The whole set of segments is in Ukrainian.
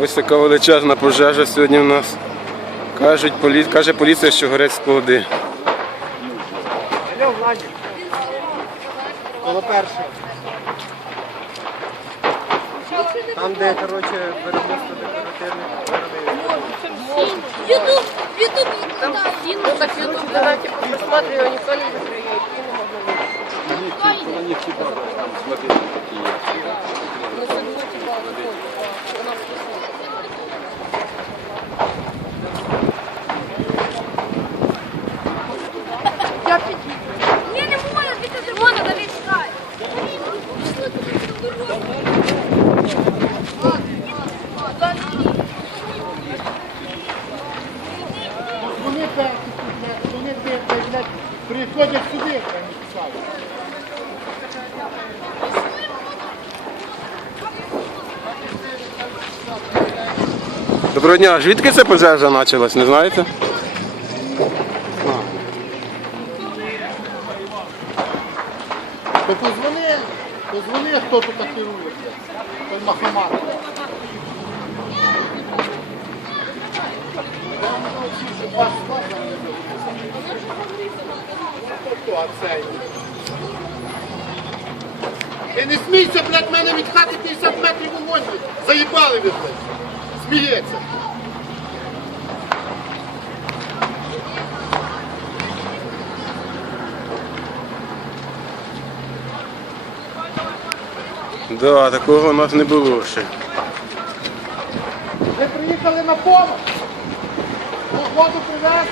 Ось така величезна пожежа сьогодні в нас. Кажуть, полі... Каже поліція, що горять склади. Коло перше. Там, де, коротше, виробництво декоративних виробів. Ютуб, Ютуб, там він Ну так Ютуб, да, типа, просматриваю, никто не закрывает. И не могу. Ні, не можна, звідти не можна, навіть чекай. Вони перші тут, блядь, вони перші, блядь, приходять сюди, блядь, не писали. Доброго дня, звідки ця пожежа почалась, не знаєте? То позвони, позвони, хто тут керує. Той Махамад. блядь. Ти не смійся, блядь, мене від хати 50 метрів вогонь. Заїбали ви, блядь. Сміється. Да, такого у нас не було ще. Ви приїхали на помощь. Воду привезли.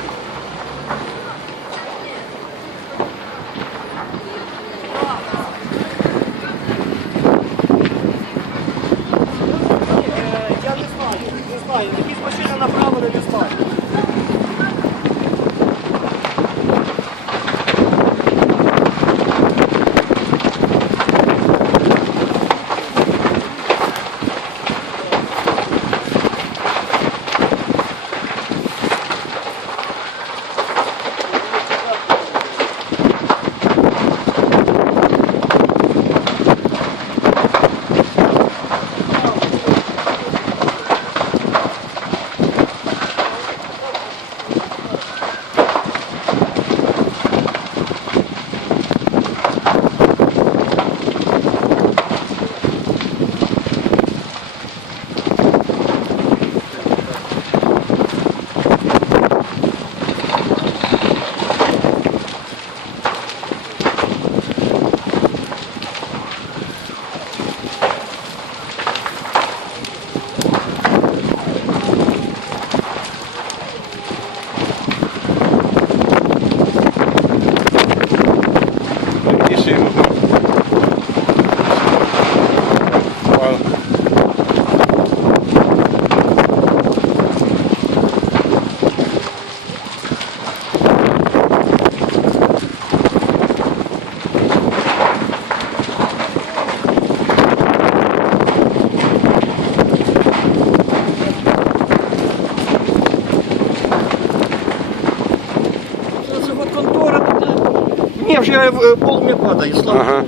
Ні, вже е, полум'я падає, слава Ага.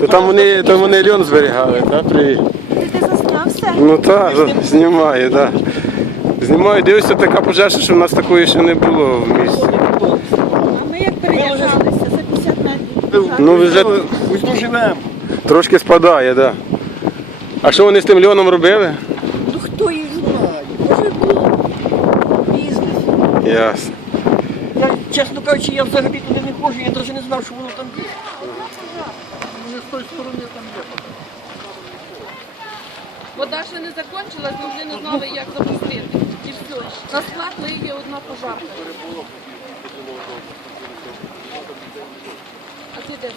То там вони, там вони льон зберігали, так? Привіт. Ти заснався? Ну так, знімаю, так. Знімаю, дивлюся, така пожежа, що в нас такої ще не було в місті. А ми як передягалися за 50 метрів. Ну вже Ось тут живемо. трошки спадає, так. А що вони з тим льоном робили? Ну хто їх знає? Може було бізнес. Ясно. Я, чесно кажучи, я взагалі туди ходжу, я навіть не знав, що воно там є. Вони з тої сторони там є. Вода ще не закончилась, ми вже не знали, як запустити. І все. На склад виє одна пожарка. А ти де?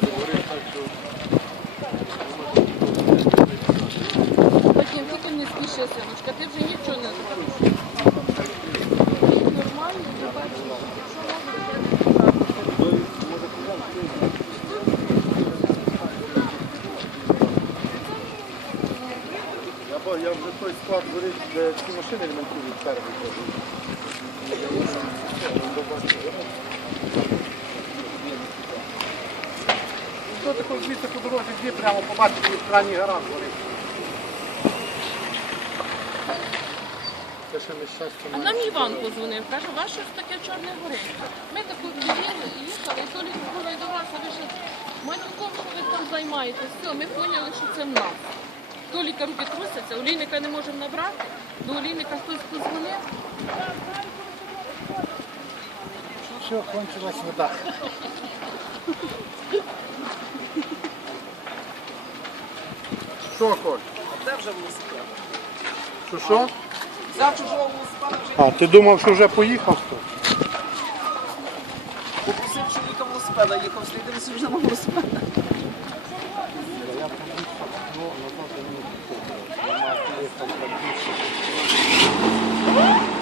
Вадим, ти тут не спіши, синочка, ти вже нічого не зробиш. Нормально, ти бачиш. Що робити? Я, я вже той склад горить, де ці машини ремонтують перший. Хто такий звідси по дорозі дві прямо побачити, як крайній гараж горить. А нам Іван позвонив, каже, ваше щось таке чорне горить. Ми таку і їхали, і то лі до вас, а ви ще малюком, що ви там займаєтесь. Все, ми поняли, що це в нас. Толіка руки трусяться, олійника не можемо набрати, до олійника хтось позвонив. Все, кончилась вода. Що, Коль? Де вже велосипед? Що, що? Взяв чужого велосипеда вже А, ти думав, що вже поїхав хто? попросив чоловіка велосипеда, їхав слід дивився вже на велосипед. Я jest tam tak